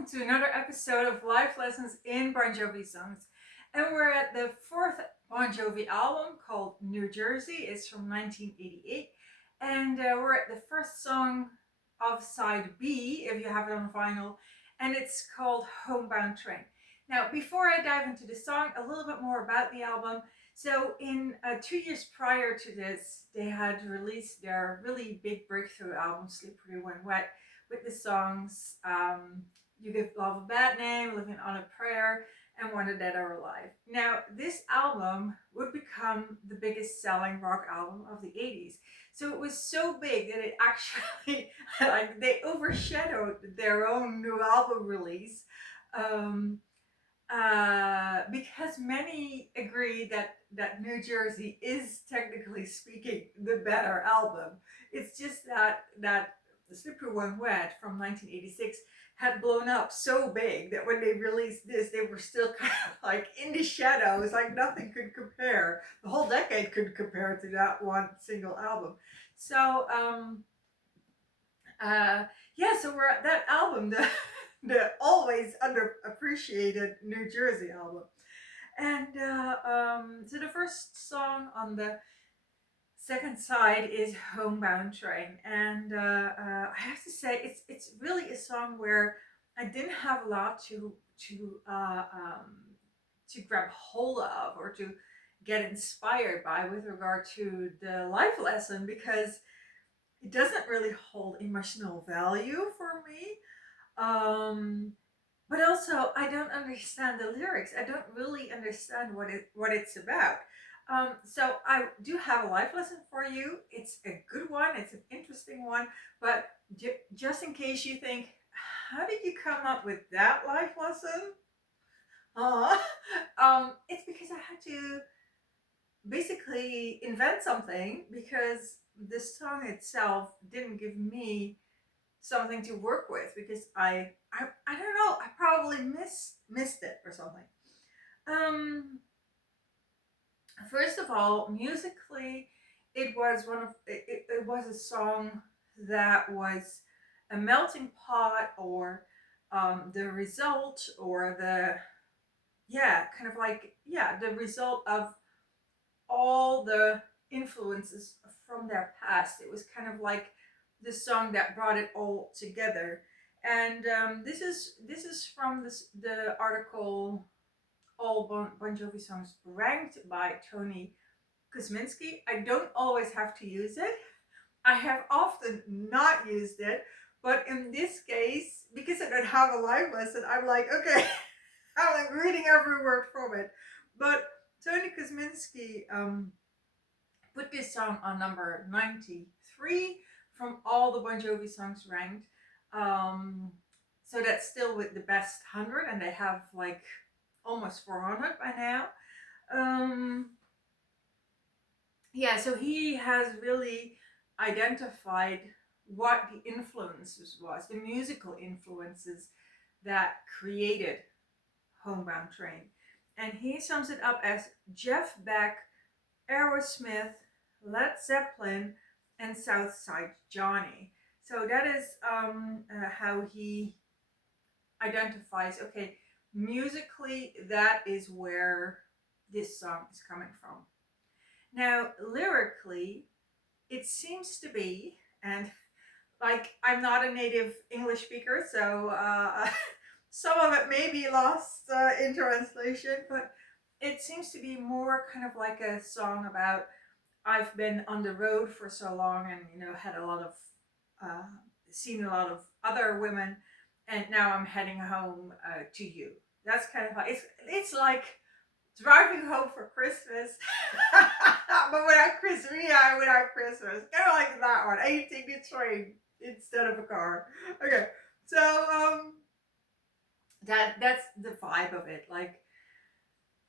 welcome to another episode of Life Lessons in Bon Jovi songs. And we're at the fourth Bon Jovi album called New Jersey. It's from 1988. And we're at the first song of side B, if you have it on vinyl, and it's called Homebound Train. Now, before I dive into the song, a little bit more about the album. So, in 2 years prior to this, they had released their really big breakthrough album, Slippery When Wet, with the songs You Give Love a Bad Name, Living on a Prayer, and Wonder Dead or Alive. Now, this album would become the biggest selling rock album of the 80s. So it was so big that it actually, like, they overshadowed their own new album release. Um, because many agree that New Jersey is technically speaking the better album. It's just that the Slippery When Wet from 1986 had blown up so big that when they released this, they were still kind of like in the shadows, like nothing could compare. The whole decade couldn't compare to that one single album. So so we're at that album, the always underappreciated New Jersey album. And so the first song on the second side is Homebound Train. And I have to say, it's really a song where I didn't have a lot to grab hold of or to get inspired by with regard to the life lesson, because it doesn't really hold emotional value for me. But also, I don't understand the lyrics. I don't really understand what it's about. So I do have a life lesson for you. It's a good one. It's an interesting one. But just in case you think, how did you come up with that life lesson? Uh, it's because I had to basically invent something, because the song itself didn't give me something to work with, because I don't know, I probably missed it or something. Um First of all, musically, it was a song that was a melting pot, or the result, or the kind of like the result of all the influences from their past. It was kind of like the song that brought it all together. And this is from the article All Bon Jovi Songs Ranked by Tony Kuzminski. I don't always have to use it. I have often not used it, but in this case, because I don't have a live lesson, I'm like, okay, I'm like reading every word from it. But Tony Kuzminski put this song on number 93 from all the Bon Jovi songs ranked. Um, so that's still with the best 100, and they have like almost 400 by now. Um, so he has really identified what the influences was, the musical influences that created Homebound Train. And he sums it up as Jeff Beck, Aerosmith, Led Zeppelin, and Southside Johnny. So that is how he identifies, okay, musically, that is where this song is coming from. Now, lyrically, it seems to be, and like, I'm not a native English speaker, so some of it may be lost in translation, but it seems to be more kind of like a song about, I've been on the road for so long, and had a lot of uh, seen a lot of other women, and now I'm heading home to you. That's kind of like, it's like driving home for Christmas, but without Christmas, without Christmas, kind of like that one. And you take the train instead of a car. Okay, so that's the vibe of it. Like,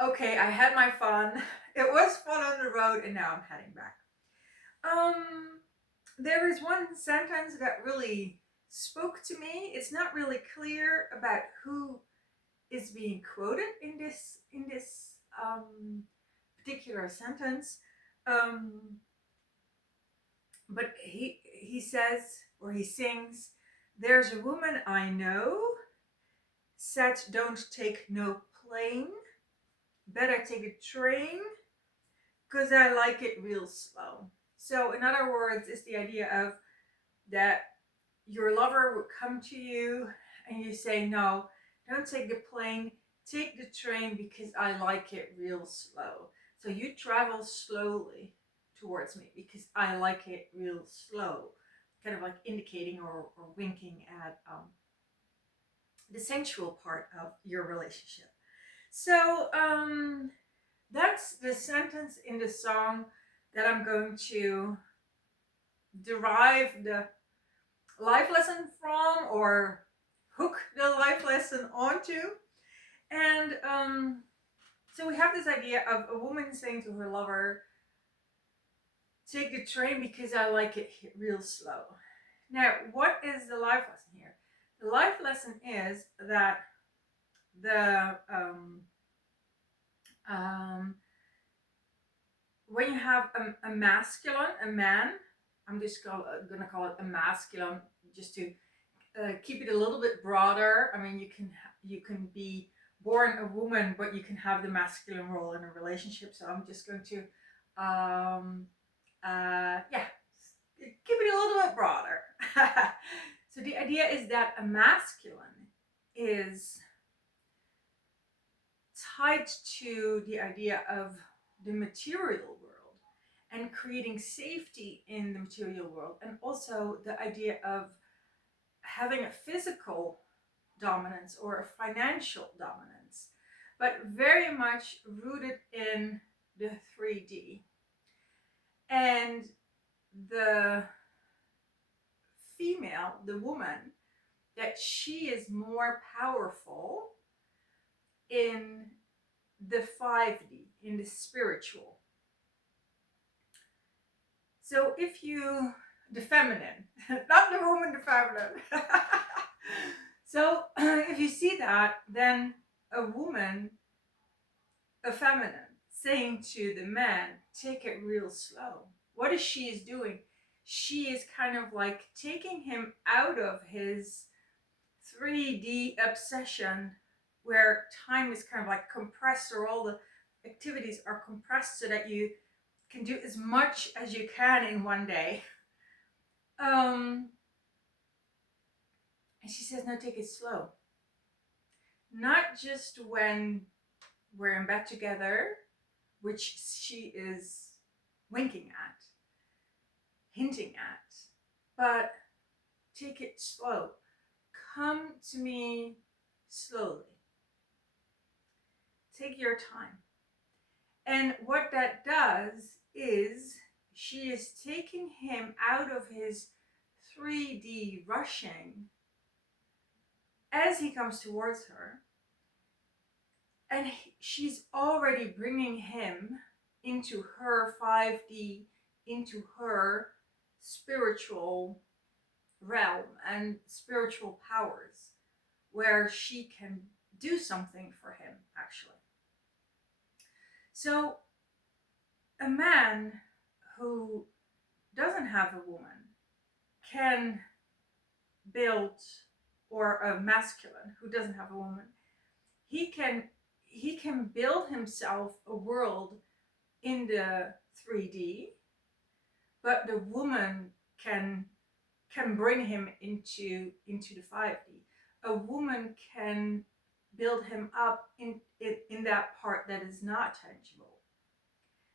okay, I had my fun. It was fun on the road, and now I'm heading back. There is one sentence that really spoke to me. It's not really clear about who is being quoted in this particular sentence, um, but he says, or he sings, "There's a woman I know, said don't take no plane, better take a train, because I like it real slow. So, in other words, it's the idea of that your lover would come to you and you say, no, don't take the plane, take the train because I like it real slow. So you travel slowly towards me because I like it real slow. Kind of like indicating or winking at the sensual part of your relationship. So that's the sentence in the song that I'm going to derive the life lesson from or hook the life lesson onto. And so we have this idea of a woman saying to her lover, take the train because I like it real slow. Now, what is the life lesson here? The life lesson is that the um, when you have a masculine, a man, I'm just gonna call it a masculine, just to keep it a little bit broader. I mean, you can be born a woman, but you can have the masculine role in a relationship. So I'm just going to, yeah, keep it a little bit broader. So the idea is that a masculine is tied to the idea of the material world and creating safety in the material world, and also the idea of having a physical dominance or a financial dominance, but very much rooted in the 3D. And the female, the woman, that she is more powerful in the 5D, in the spiritual. So if you, the feminine, not the woman, the feminine. So if you see that, then a woman, a feminine, saying to the man, take it real slow. What is she is doing? She is kind of like taking him out of his 3D obsession where time is kind of like compressed, or all the activities are compressed so that you can do as much as you can in one day. And she says, no, take it slow. Not just when we're in bed together, which she is winking at, hinting at, but take it slow. Come to me slowly. Take your time. And what that does is she is taking him out of his 3D rushing as he comes towards her, and she's already bringing him into her 5D, into her spiritual realm and spiritual powers, where she can do something for him, actually. So a man who doesn't have a woman can build, or a masculine who doesn't have a woman, he can build himself a world in the 3D, but the woman can bring him into the 5D. A woman can build him up in that part that is not tangible.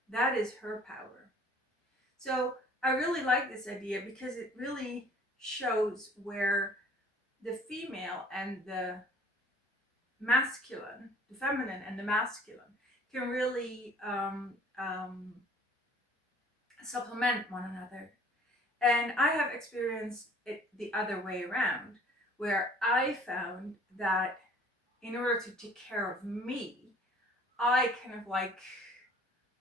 That is her power. So I really like this idea because it really shows where the female and the masculine, the feminine and the masculine, can really supplement one another. And I have experienced it the other way around, where I found that in order to take care of me, I kind of like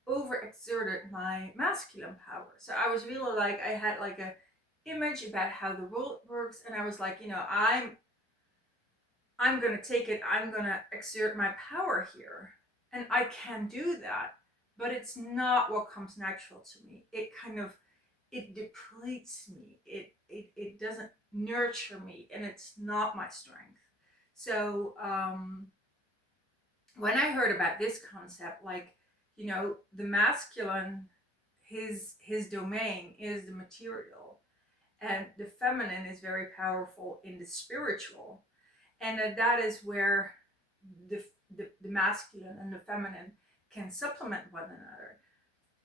overexerted my masculine power. So I was really like, I had like a image about how the world works, and I was like, I'm gonna take it, I'm gonna exert my power here. And I can do that, but it's not what comes natural to me. It kind of, it depletes me. It doesn't nurture me, and it's not my strength. So when I heard about this concept, like, the masculine, his domain is the material, and the feminine is very powerful in the spiritual, and that is where the, the masculine and the feminine can supplement one another.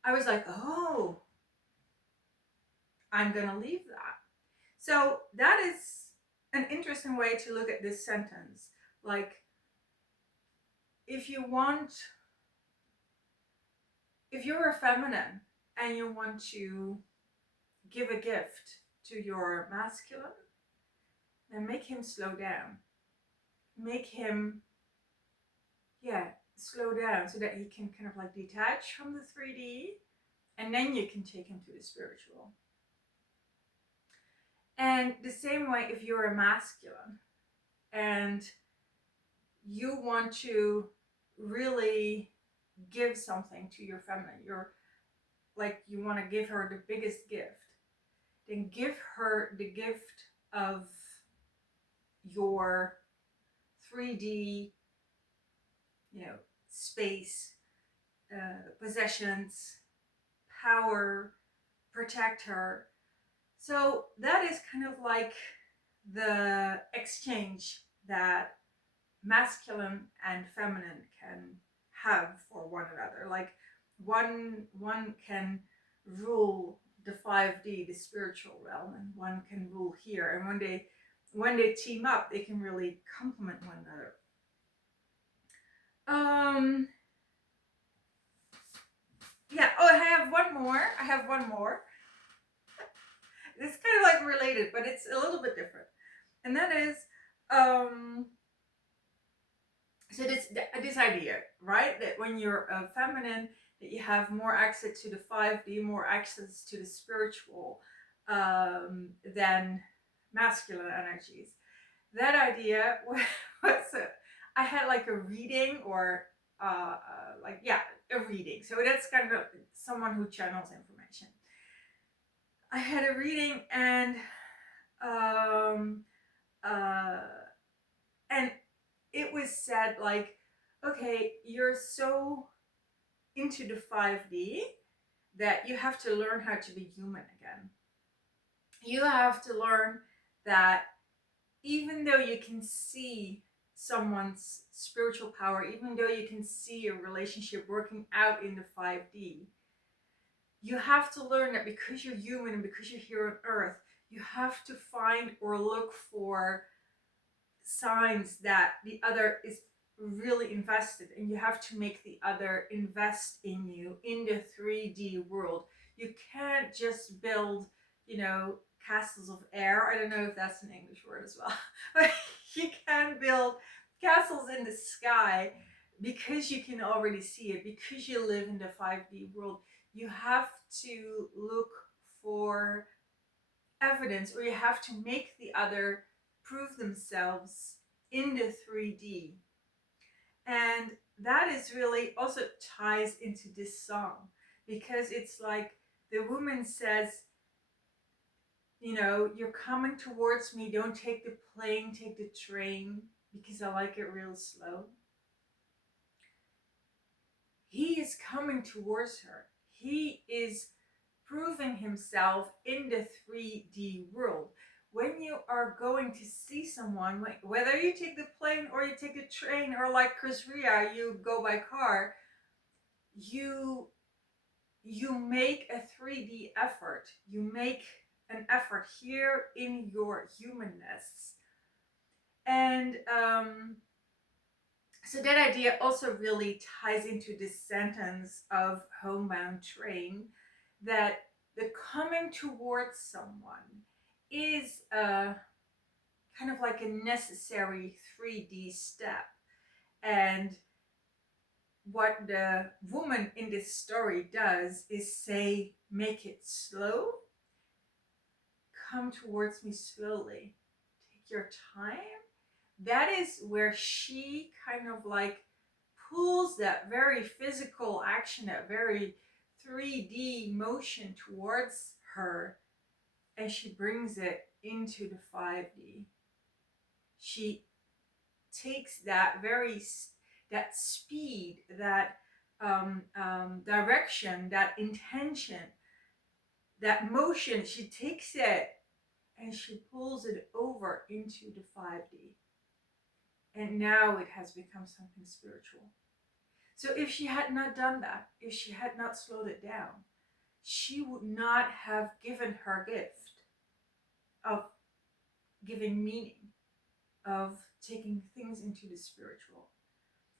I was like, oh, I'm gonna leave that. So that is an interesting way to look at this sentence. Like, if you want, if you're a feminine and you want to give a gift to your masculine, then make him slow down. Make him, yeah, slow down so that he can kind of like detach from the 3D, and then you can take him to the spiritual. And the same way, if you're a masculine and you want to really give something to your feminine, you're like, you want to give her the biggest gift, then give her the gift of your 3D, space, possessions, power, protect her. So that is kind of like the exchange that masculine and feminine can have for one another. Like, one can rule the 5D, the spiritual realm, and one can rule here. And when they team up, they can really complement one another. Yeah. Oh, I have one more. It's kind of like related, but it's a little bit different. And that is, so this idea, right? That when you're feminine, that you have more access to the 5D, more access to the spiritual, than masculine energies. That idea was, I had like a reading, or a reading. So that's kind of someone who channels information. I had a reading, and um, uh, and it was said, like, okay, you're so into the 5D that you have to learn how to be human again. You have to learn that even though you can see someone's spiritual power, even though you can see a relationship working out in the 5D, you have to learn that because you're human and because you're here on earth, you have to find or look for signs that the other is really invested, and you have to make the other invest in you in the 3D world. You can't just build, castles of air. I don't know if that's an English word as well, but you can build castles in the sky because you can already see it, because you live in the 5D world. You have to look for evidence, or you have to make the other prove themselves in the 3D. And that is really also ties into this song, because it's like the woman says, you're coming towards me, don't take the plane, take the train, because I like it real slow. He is coming towards her. He is proving himself in the 3D world. When you are going to see someone, whether you take the plane or you take the train, or like Chris Ria, you go by car, you make a 3D effort. You make an effort here in your humanness. And so that idea also really ties into this sentence of Homebound Train, that the coming towards someone is kind of like a necessary 3D step. And what the woman in this story does is say, make it slow, come towards me slowly, take your time. That is where she kind of like pulls that very physical action, that very 3D motion towards her, and she brings it into the 5D. She takes that that speed, that direction, that intention, that motion. She takes it and she pulls it over into the 5D. And now it has become something spiritual. So if she had not done that, if she had not slowed it down, she would not have given her gift of giving meaning, of taking things into the spiritual.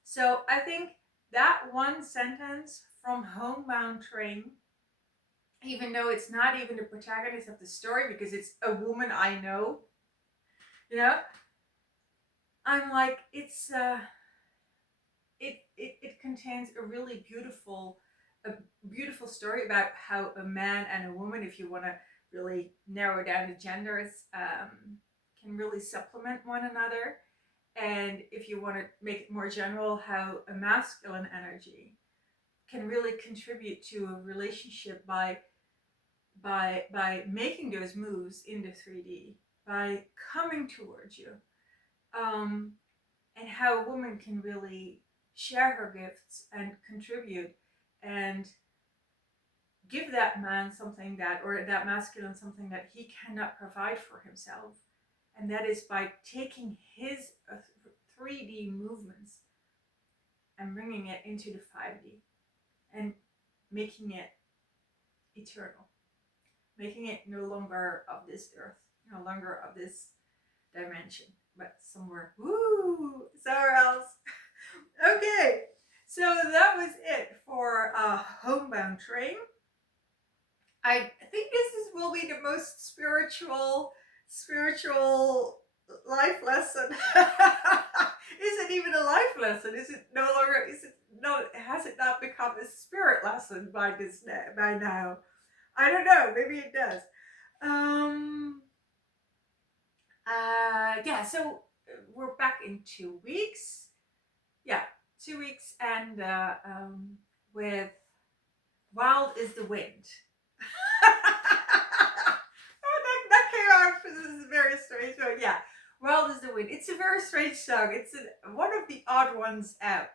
So I think that one sentence from Homebound Train, even though it's not even the protagonist of the story because it's a woman I know, you know, I'm like, it contains a beautiful story about how a man and a woman, if you want to really narrow down the genders, can really supplement one another. And if you want to make it more general, how a masculine energy can really contribute to a relationship by making those moves in the 3D, by coming towards you, um, and how a woman can really share her gifts and contribute and give that man something that, or that masculine something that he cannot provide for himself. And that is by taking his 3D movements and bringing it into the 5D and making it eternal, making it no longer of this earth, no longer of this dimension, but somewhere, somewhere else. Okay, so that was it for Homebound Train. I think will be the most spiritual life lesson. Is it even a life lesson? Is it no longer? Is it no? Has it not become a spirit lesson by now? I don't know. Maybe it does. Yeah. So we're back in 2 weeks. Yeah, 2 weeks, and with Wild is the Wind. that came out. This is very strange, but yeah, Wild is the Wind. It's a very strange song. It's one of the odd ones out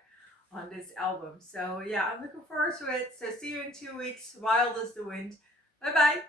on this album. So yeah, I'm looking forward to it. So see you in 2 weeks. Wild is the Wind. Bye bye.